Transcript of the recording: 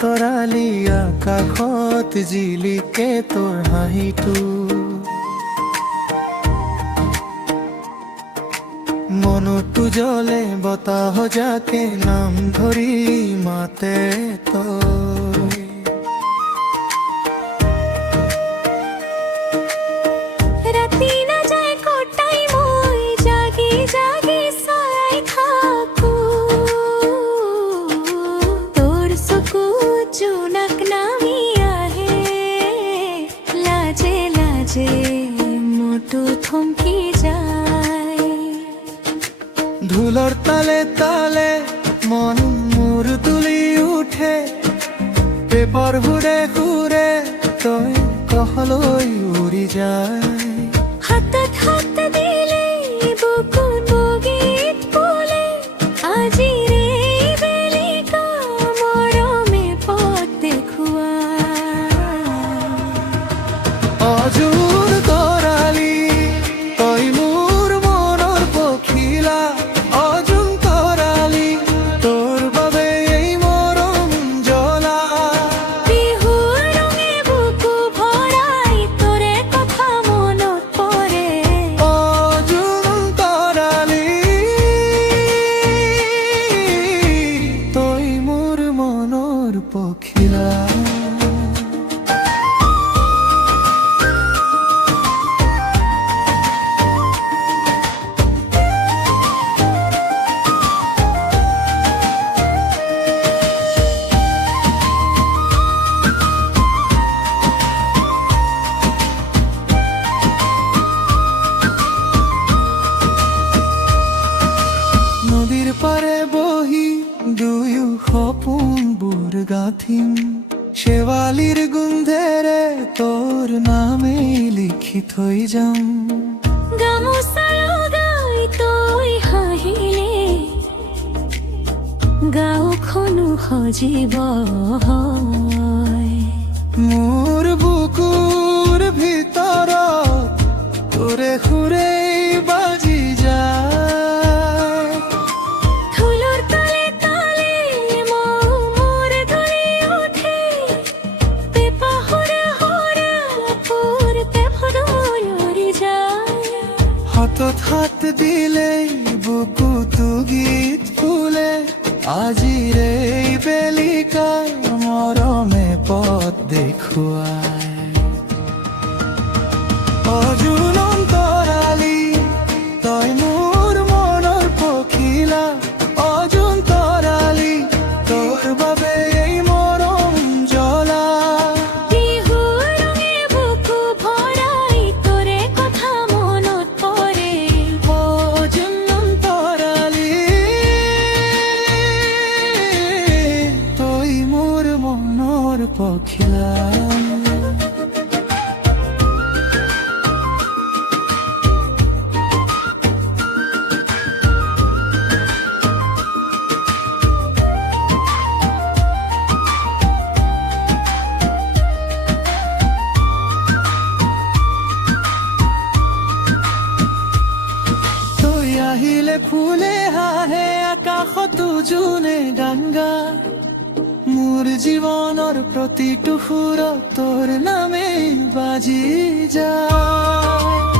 তৰালি আকাশত জিলিকে তোৰ হাঁহিটো মনতো জ্বলে বতাহ যাকে নাম ধৰি মাতে তই ৰাতি নাযায় কটাই মই জাগি জাগি চাই থাকো তোৰ চকু জোনাক নামি আহে লাজে লাজে মনটো থমকি যায় ধুলৰ তালে তালে মন মোৰ তুলি উঠে পেপাৰ ঘূৰে ঘূৰে তই কহলৈ উৰি যায় হাতত হাত দিলে বুকুত বগীত ফুলে আজিৰে বেলিকা মৰমে পথ দেখুৱা অজুৰ তৰালি তই মোৰ মনৰ পখিলা অজুন তৰালি তোৰ বাবে এই মৰম জ্বলা বিহুৰ ৰঙে বুকু ভৰাই তোৰে কথা মনত পৰে অজুন তৰালি তই মোৰ মনৰ পখিলা নদীৰ পাৰে বহি দুয়ো সপোনবোৰ গাঁঠিম শেৱালিৰ গোন্ধেৰে তোৰ নামেই লিখি থৈ যাম গামোচা লগাই তই হাঁহিলে গাঁওখনো সজীৱ হয় মোৰ বুকুৰ ভিতৰত তোৰে সুৰেই বাজি যায় ফুলৰ তালে তালে মোৰ ধৰি উঠে পেপা হৰা হৰা পূৰ্তে ভৰি যায় হাতত হাত দিলে বুকুতো গীত ফুলে আজিৰে এই বেলিকাই মৰমে পথ দেখুৱায় অজুন তৰালি তই মোৰ মনৰ পখিলা অজুন তৰালি তোৰ বাবে এই মৰম জ্বলা বিহুৰ ৰঙে বুকু ভৰাই তোৰে কথা মনত পৰে অজুন তৰালি তই মোৰ মনৰ পখিলা তই আহিলে ফুলে হাঁহে আকাশতো জোনে গান গায় মোৰ জীৱনৰ প্ৰতিটো সুৰত তোৰ নামেই বাজি যায়